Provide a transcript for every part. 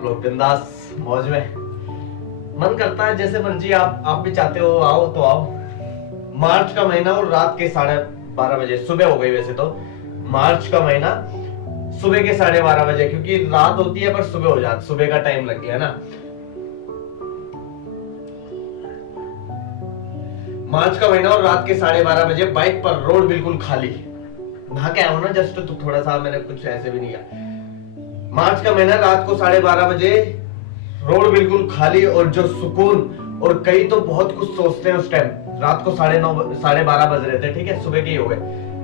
आप लोग बिंदास मौज में। मन करता है जैसे मर्जी आप भी चाहते हो आओ तो आओ। मार्च का महीना और रात के 12:30 बजे, सुबह हो गई वैसे तो। मार्च का महीना सुबह के 12:30 बजे, क्योंकि रात होती है पर सुबह हो जाती, सुबह का टाइम लग गया ना। मार्च का महीना और रात के 12:30 बजे, बाइक पर, रोड बिल्कुल खाली। नहा के आया हूं ना जस्ट, तो थोड़ा सा मैंने कुछ ऐसे भी नहीं किया। मार्च का महीना, रात को 12:30 बजे, रोड बिल्कुल खाली और जो सुकून। और कई तो बहुत कुछ सोचते हैं उस टाइम, रात को 9:30 12:30 बज रहे थे, ठीक है, सुबह के ही हो गए।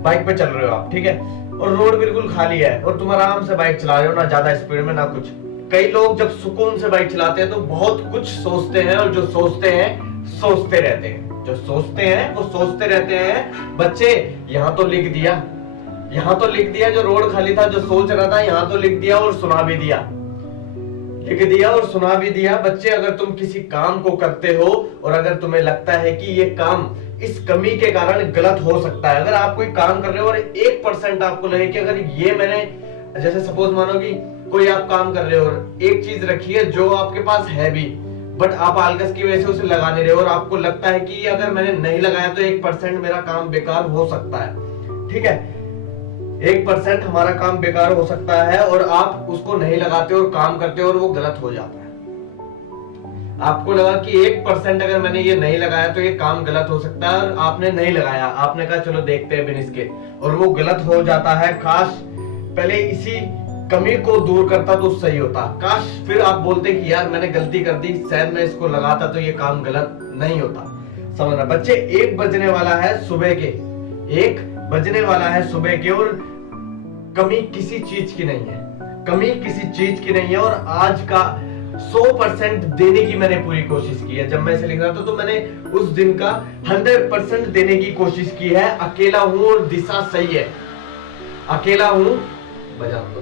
बाइक पे चल रहे हो आप, ठीक है, और रोड बिल्कुल खाली है और तुम आराम से बाइक चला रहे हो, ना ज्यादा स्पीड में ना कुछ। कई लोग जब सुकून से बाइक चलाते हैं तो बहुत कुछ सोचते हैं, और जो सोचते हैं सोचते रहते हैं, जो सोचते हैं वो सोचते रहते हैं। बच्चे यहाँ तो लिख दिया, यहाँ तो लिख दिया, जो रोड खाली था, जो सोच रहा था, यहाँ तो लिख दिया और सुना भी दिया, लिख दिया और सुना भी दिया। बच्चे, अगर तुम किसी काम को करते हो और अगर तुम्हें लगता है कि ये काम इस कमी के कारण गलत हो सकता है, अगर आप कोई काम कर रहे हो और 1% आपको लगे कि अगर ये मैंने, जैसे सपोज मानो कि कोई आप काम कर रहे हो और एक चीज रखी है जो आपके पास है भी, बट आप आलकस की वजह से उसे लगा नहीं रहे हो और आपको लगता है कि अगर मैंने नहीं लगाया तो 1% मेरा काम बेकार हो सकता है, ठीक है, 1% हमारा काम बेकार हो सकता है और आप उसको नहीं लगाते और काम करते हो और वो गलत हो जाता है। आपको लगा कि 1% अगर मैंने ये नहीं लगाया तो ये काम गलत हो सकता है, और आपने नहीं लगाया, आपने कहा चलो देखते हैं बिन इसके, और वो गलत हो जाता है। काश पहले इसी कमी को दूर करता तो सही होता। काश फिर आप बोलते कि यार मैंने गलती कर दी, शायद मैं इसको लगाता तो ये काम गलत नहीं होता। समझना बच्चे, 1 बजने वाला है सुबह के, 1 बजने वाला है सुबह के, और कमी किसी चीज की नहीं है, कमी किसी चीज की नहीं है। और आज का 100% देने की मैंने पूरी कोशिश की है। जब मैं इसे लिख रहा था तो मैंने उस दिन का 100% देने की कोशिश की है। अकेला हूं और दिशा सही है, अकेला हूं, बजा दो,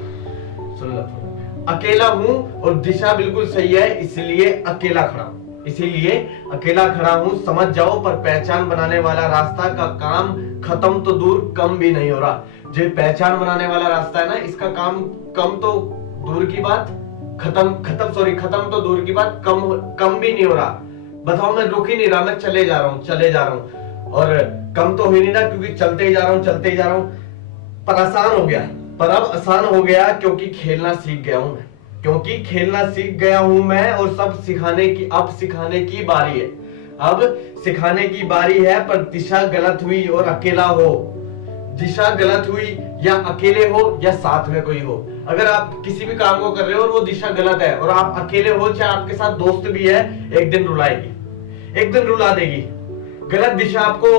सुन लो, अकेला हूं और दिशा बिल्कुल सही है, इसलिए अकेला खड़ा हूं, इसीलिए अकेला खड़ा हूं। समझ जाओ, पर पहचान बनाने वाला रास्ता का काम खत्म तो दूर कम भी नहीं हो रहा। जो पहचान बनाने वाला रास्ता है ना, इसका काम कम तो दूर की बात, खत्म तो दूर की बात, कम भी नहीं हो रहा। बताओ, मैं रुक ही नहीं रहा, मैं चले जा रहा हूं, और कम तो हो ही नहीं रहा, क्योंकि चलते ही जा रहा हूं। पर आसान हो गया, पर अब आसान हो गया, क्योंकि खेलना सीख गया हूं मैं, क्योंकि खेलना सीख गया हूं मैं, और सब सिखाने की, अब सिखाने की बारी है, अब सिखाने की बारी है। पर दिशा गलत हुई और अकेला हो, दिशा गलत हुई या अकेले हो या साथ में कोई हो, अगर आप किसी भी काम को कर रहे हो और वो दिशा गलत है और आप अकेले हो, चाहे आपके साथ दोस्त भी है, एक दिन रुलाएगी, एक दिन रुला देगी। गलत दिशा आपको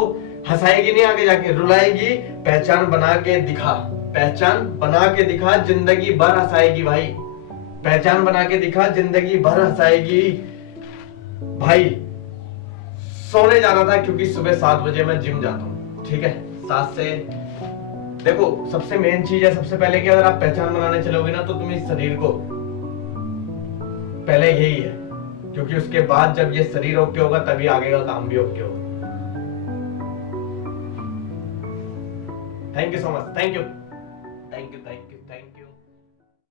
हंसाएगी नहीं, आगे जाके रुलाएगी। पहचान बना के दिखा, पहचान बना के दिखा, जिंदगी भर हंसाएगी भाई, पहचान बना के दिखा, जिंदगी भर हंसाएगी भाई। सोने जाना था क्योंकि सुबह 7 बजे मैं जिम जाता हूँ, ठीक है, 7 से। देखो, सबसे मेन चीज है, सबसे पहले कि अगर आप पहचान बनाने चलोगे ना, तो तुम इस शरीर को, पहले यही है, क्योंकि उसके बाद जब ये शरीर ओके होगा तभी आगे का काम भी ओके होगा। Thank you so much, thank you.